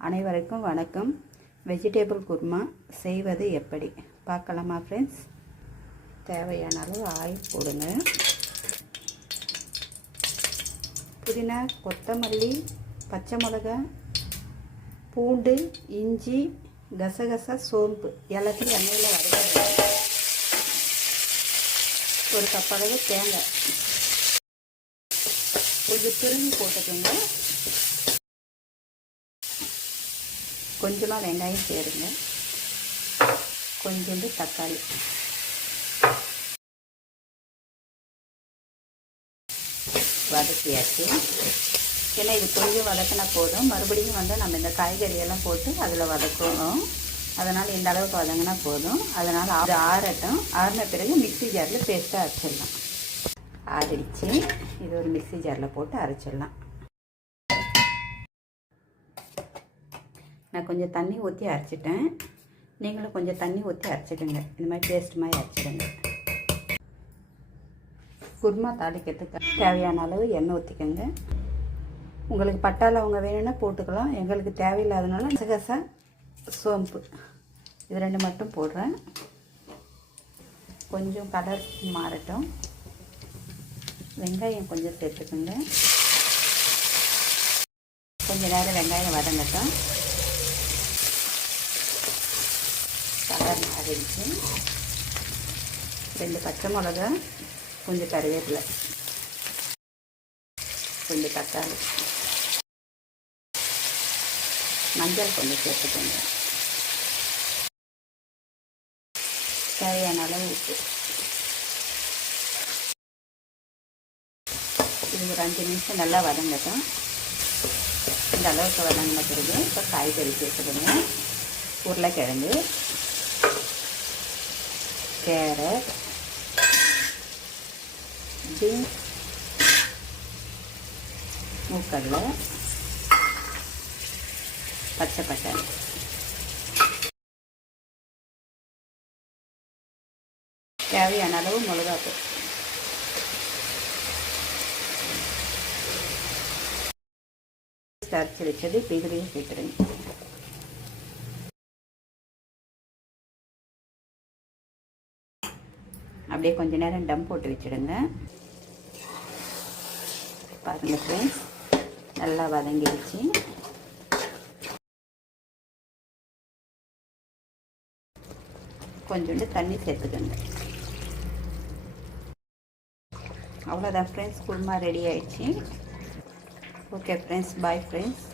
அனைவருக்கும் வணக்கம். வெஜிடேபிள் குருமா செய்வது எப்படி பார்க்கலாமா ஃப்ரெண்ட்ஸ்? தேவையான அளவு ஆயில் போடுங்க. புதினா, கொத்தமல்லி, பச்சை மிளகாய், பூண்டு, இஞ்சி, கசகசா, சோம்பு எல்லாத்தையும் எண்ணெயில் வதக்குங்க. ஒரு கப் அளவு தேங்காய் கொஞ்சம் திரும்பி போட்டுக்கோங்க. கொஞ்சமாக வெங்காயம் சேருங்க. கொஞ்சோண்டு தக்காளி, வதக்கியாச்சு. ஏன்னா இது கொஞ்சம் வதக்கினா போதும், மறுபடியும் நம்ம இந்த காய்கறியெல்லாம் போட்டு அதில் வதக்கணும். அதனால் இந்த அளவுக்கு வதங்கினா போதும். அதனால் அது ஆறட்டும். ஆறின பிறகு மிக்ஸி ஜாரில் பேஸ்ட்டாக அரைச்சிடலாம். ஆறிடுச்சு. இது ஒரு மிக்ஸி ஜாரில் போட்டு அரைச்சிடலாம். நான் கொஞ்சம் தண்ணி ஊற்றி அரைச்சிட்டேன். நீங்களும் கொஞ்சம் தண்ணி ஊற்றி அரைச்சிடுங்க. இந்த மாதிரி பேஸ்ட் மாதிரி அரைச்சிடுங்க. குருமா தாளிக்கிறதுக்கு தேவையான அளவு எண்ணெய் ஊற்றிக்கோங்க. உங்களுக்கு பட்டை லவங்க வேணும்னா போட்டுக்கலாம். எங்களுக்கு தேவையில்லாதனால கசகசா, சோம்பு இது ரெண்டு மட்டும் போடுறேன். கொஞ்சம் கலர் மாறட்டும். வெங்காயம் கொஞ்சம் சேர்த்துக்கோங்க. கொஞ்சம் நேரம் வெங்காயம் வதங்கட்டும். கலர் மாறிடுச்சு. 2 பச்சை மிளகா, கொஞ்சம் கருவேப்பிலை, கொஞ்சம் தக்காளி, மஞ்சள் கொஞ்சம் சேர்த்துக்கோங்க. தேவையான அளவு உப்பு. இது ஒரு 5 நிமிஷம் நல்லா வதங்கட்டும். இந்த அளவுக்கு வதங்கின பிறகு இப்போ காய்கறி சேர்த்துக்கோங்க. உருளைக்கிழங்கு, கேரட், பீன்ஸ், மூக்கடலை, பச்சை பட்டாணி, தேவையான அளவு மிளகாத்தூள். அரைச்சி வச்சது இப்போ இதுலேயும் சேர்த்துருங்க. அப்படியே கொஞ்ச நேரம் டம் போட்டு வச்சுடுங்க. பாருங்கள் ஃப்ரெண்ட்ஸ், நல்லா வதங்கிடுச்சு. கொஞ்சோண்டு தண்ணி சேர்த்துக்கோங்க. அவ்வளோதான் ஃப்ரெண்ட்ஸ், குருமா ரெடி ஆயிடுச்சு. Okay friends, bye friends.